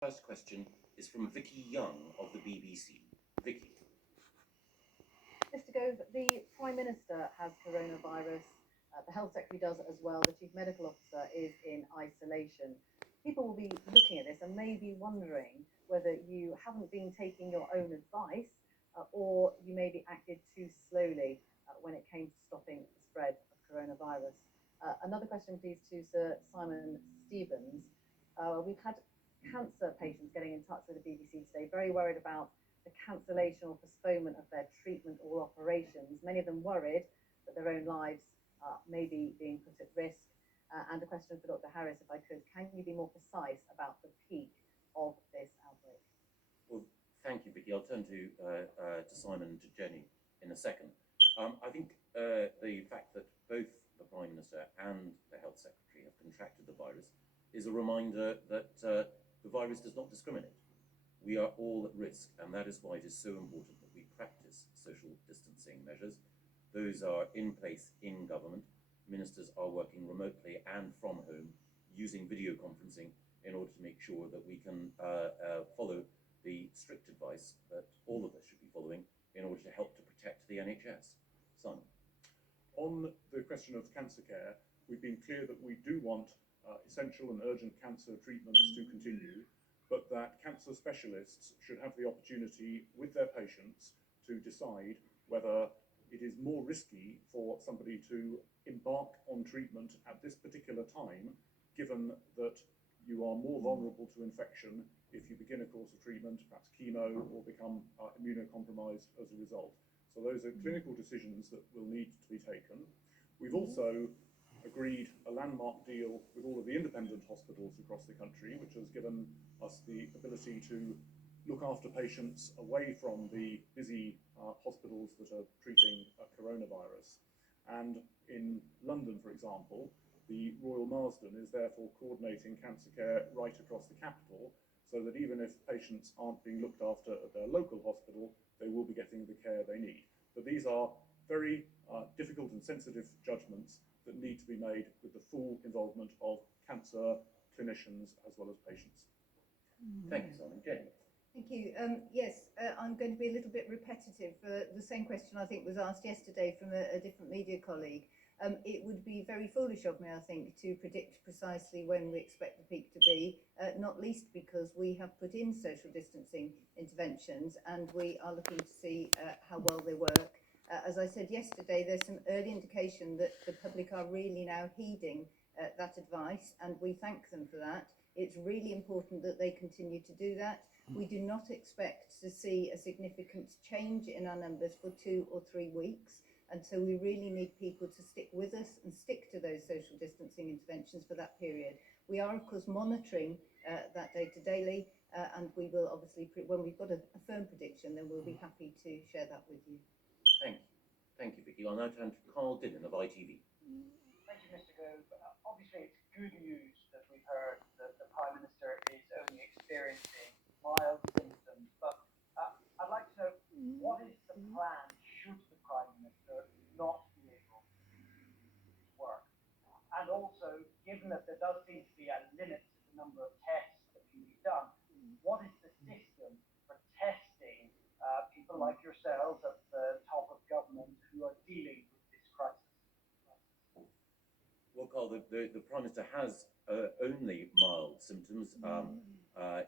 First question is from Vicki Young of the BBC. Vicki. Mr. Gove, the Prime Minister has coronavirus. The Health Secretary does as well. The Chief Medical Officer is in isolation. People will be looking at this and may be wondering whether you haven't been taking your own advice or you maybe acted too slowly when it came to stopping the spread of coronavirus. Another question, please, to Sir Simon Stevens. We've had cancer patients getting in touch with the BBC today, very worried about the cancellation or postponement of their treatment or operations, many of them worried that their own lives may be being put at risk. And a question for Dr. Harris, if I could, can you be more precise about the peak of this outbreak? Well, thank you, Vicki. I'll turn to Simon and to Jenny in a second. I think the fact that both the Prime Minister and the Health Secretary have contracted the virus is a reminder that the virus does not discriminate. We are all at risk, and that is why it is so important that we practice social distancing measures. Those are in place in government. Ministers are working remotely and from home using video conferencing in order to make sure that we can follow the strict advice that all of us should be following in order to help to protect the NHS. Simon. On the question of cancer care, we've been clear that we do want essential and urgent cancer treatments to continue, but that cancer specialists should have the opportunity with their patients to decide whether it is more risky for somebody to embark on treatment at this particular time, given that you are more vulnerable to infection if you begin a course of treatment, perhaps chemo, or become immunocompromised as a result. So those are clinical decisions that will need to be taken. We've also agreed a landmark deal with all of the independent hospitals across the country, which has given us the ability to look after patients away from the busy hospitals that are treating coronavirus. And in London, for example, the Royal Marsden is therefore coordinating cancer care right across the capital, so that even if patients aren't being looked after at their local hospital, they will be getting the care they need. But these are very difficult and sensitive judgments that need to be made with the full involvement of cancer clinicians as well as patients. Thank you, Simon. Jenny. Thank you. Yes, I'm going to be a little bit repetitive. The same question I think was asked yesterday from a different media colleague. It would be very foolish of me, I think, to predict precisely when we expect the peak to be, not least because we have put in social distancing interventions and we are looking to see how well they work. As I said yesterday, there's some early indication that the public are really now heeding that advice, and we thank them for that. It's really important that they continue to do that. We do not expect to see a significant change in our numbers for 2 or 3 weeks, and so we really need people to stick with us and stick to those social distancing interventions for that period. We are, of course, monitoring that data daily, and we will obviously, when we've got a firm prediction, then we'll be happy to share that with you. Thank you. Thank you, Vicki. I'll now turn to Carl Dillon of ITV. Thank you, Mr. Gove. Obviously, it's good news that we've heard that the Prime Minister is only experiencing mild symptoms, but I'd like to know, what is the plan should the Prime Minister not be able to do his work? And also, given that there does seem to be a limit to the number of tests that can be done, what is the system for testing people like yourselves at the top of government who are dealing with this crisis? Well, Carl, the Prime Minister has only mild symptoms.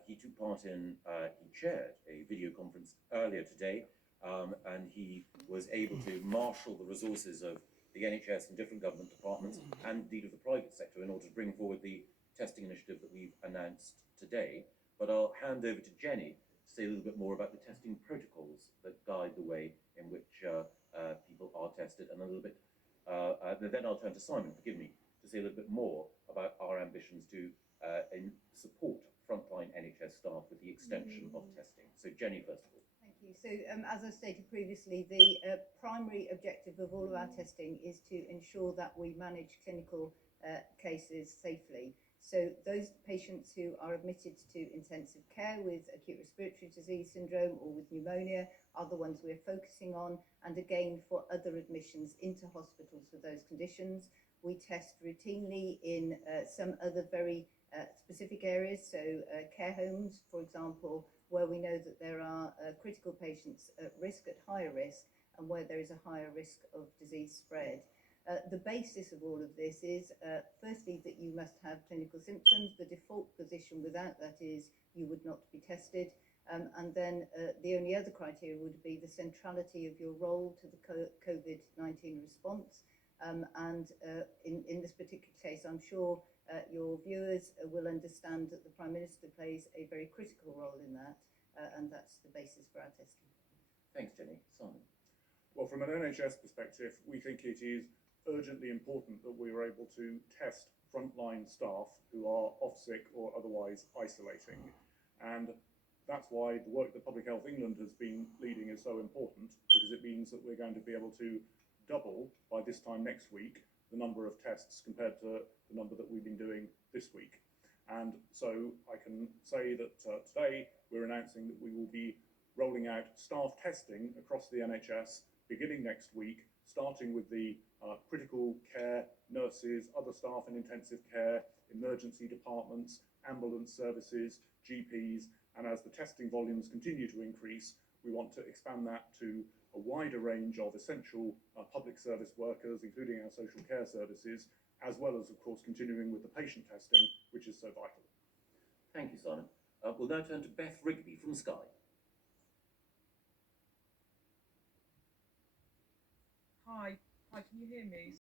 He took part in, he chaired a video conference earlier today, and he was able to marshal the resources of the NHS and different government departments and indeed of the private sector in order to bring forward the testing initiative that we've announced today. But I'll hand over to Jenny to say a little bit more about the testing protocols that guide the way in which people are tested, and a little bit, then I'll turn to Simon, forgive me, to say a little bit more about our ambitions to support frontline NHS staff with the extension of testing. So Jenny, first of all. Thank you. So as I stated previously, the primary objective of all of our testing is to ensure that we manage clinical cases safely. So those patients who are admitted to intensive care with acute respiratory disease syndrome or with pneumonia are the ones we're focusing on, and again for other admissions into hospitals for those conditions. We test routinely in some other very specific areas, so care homes, for example, where we know that there are critical patients at risk, at higher risk, and where there is a higher risk of disease spread. The basis of all of this is, firstly, that you must have clinical symptoms. The default position without that is you would not be tested. And then the only other criteria would be the centrality of your role to the COVID-19 response. And in this particular case, I'm sure your viewers will understand that the Prime Minister plays a very critical role in that, and that's the basis for our testing. Thanks, Jenny. Simon. Well, from an NHS perspective, we think it is urgently important that we are able to test frontline staff who are off sick or otherwise isolating. And that's why the work that Public Health England has been leading is so important, because it means that we're going to be able to double by this time next week the number of tests compared to the number that we've been doing this week. And so I can say that today we're announcing that we will be rolling out staff testing across the NHS beginning next week, starting with the critical care nurses, other staff in intensive care, emergency departments, ambulance services, GPs, and as the testing volumes continue to increase, we want to expand that to a wider range of essential public service workers, including our social care services, as well as, of course, continuing with the patient testing, which is so vital. Thank you, Simon. We'll now turn to Beth Rigby from Sky. Hi, can you hear me?